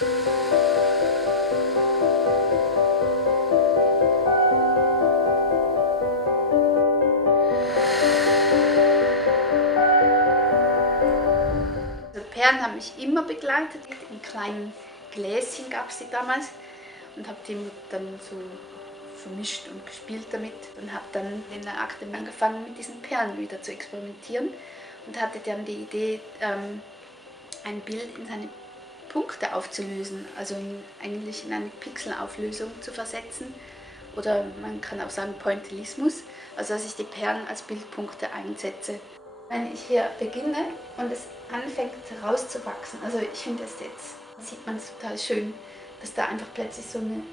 Also Perlen haben mich immer begleitet. In kleinen Gläschen gab es die damals und habe die dann so vermischt und gespielt damit und habe dann in der Akademie angefangen, mit diesen Perlen wieder zu experimentieren und hatte dann die Idee, ein Bild in seine Punkte aufzulösen, also eigentlich in eine Pixelauflösung zu versetzen, oder man kann auch sagen Pointillismus, also dass ich die Perlen als Bildpunkte einsetze. Wenn ich hier beginne und es anfängt rauszuwachsen, also ich finde es jetzt, sieht man es total schön, dass da einfach plötzlich so eine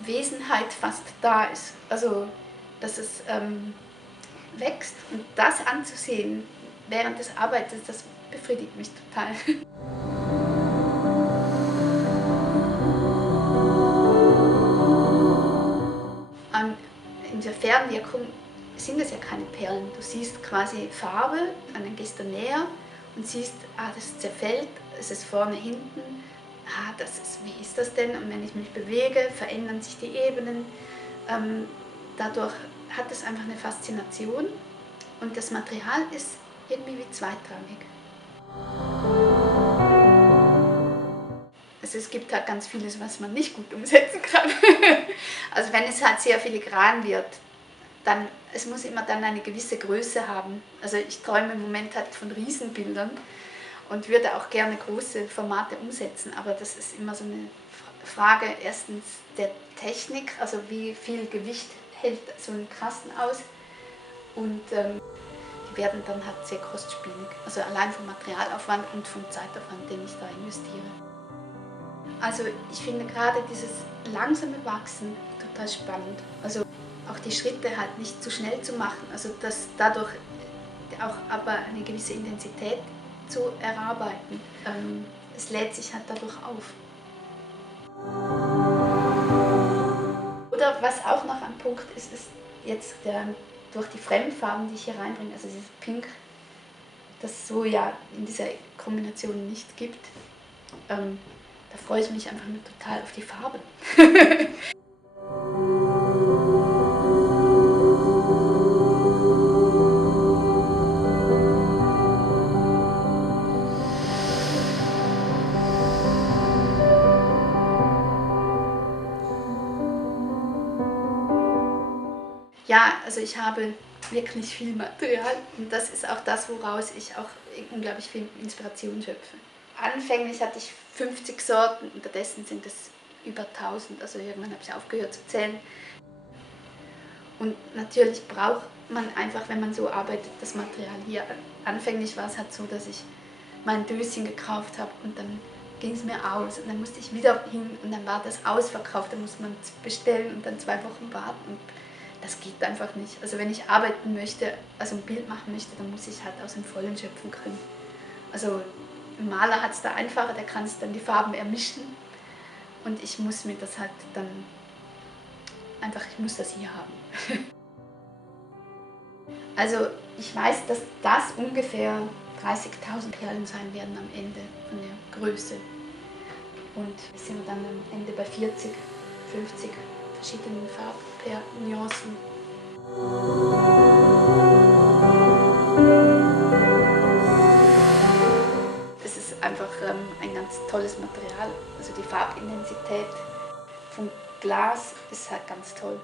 Wesenheit fast da ist, also dass es wächst, und das anzusehen während des Arbeitens, das befriedigt mich total. In der Fernwirkung sind es ja keine Perlen. Du siehst quasi Farbe, dann gehst du näher und siehst, das zerfällt, es ist vorne, hinten, wie ist das denn? Und wenn ich mich bewege, verändern sich die Ebenen. Dadurch hat es einfach eine Faszination und das Material ist irgendwie wie zweitrangig. Also es gibt halt ganz vieles, was man nicht gut umsetzen kann. Also wenn es halt sehr filigran wird, dann, es muss immer dann eine gewisse Größe haben. Also ich träume im Moment halt von Riesenbildern und würde auch gerne große Formate umsetzen, aber das ist immer so eine Frage erstens der Technik, also wie viel Gewicht hält so ein Kasten aus, und die werden dann halt sehr kostspielig, also allein vom Materialaufwand und vom Zeitaufwand, den ich da investiere. Also ich finde gerade dieses langsame Wachsen total spannend, also auch die Schritte halt nicht zu schnell zu machen, also dass dadurch auch aber eine gewisse Intensität zu erarbeiten. Es lädt sich halt dadurch auf. Oder was auch noch ein Punkt ist, ist jetzt durch die Fremdfarben, die ich hier reinbringe, also dieses Pink, das es so ja in dieser Kombination nicht gibt, da freue ich mich einfach nur total auf die Farbe. Ja, also ich habe wirklich viel Material und das ist auch das, woraus ich auch unglaublich viel Inspiration schöpfe. Anfänglich hatte ich 50 Sorten, unterdessen sind es über 1000, also irgendwann habe ich aufgehört zu zählen. Und natürlich braucht man einfach, wenn man so arbeitet, das Material hier. Anfänglich war es halt so, dass ich mein Döschen gekauft habe und dann ging es mir aus und dann musste ich wieder hin und dann war das ausverkauft, dann muss man es bestellen und dann 2 Wochen warten. Und das geht einfach nicht. Also wenn ich arbeiten möchte, also ein Bild machen möchte, dann muss ich halt aus dem Vollen schöpfen können. Also ein Maler hat es da einfacher, der kann sich dann die Farben ermischen und ich muss mir das halt dann einfach, ich muss das hier haben. Also ich weiß, dass das ungefähr 30.000 Perlen sein werden am Ende von der Größe. Und wir sind dann am Ende bei 40, 50 verschiedenen Farbnuancen. Es ist einfach ein ganz tolles Material. Also die Farbintensität vom Glas ist halt ganz toll.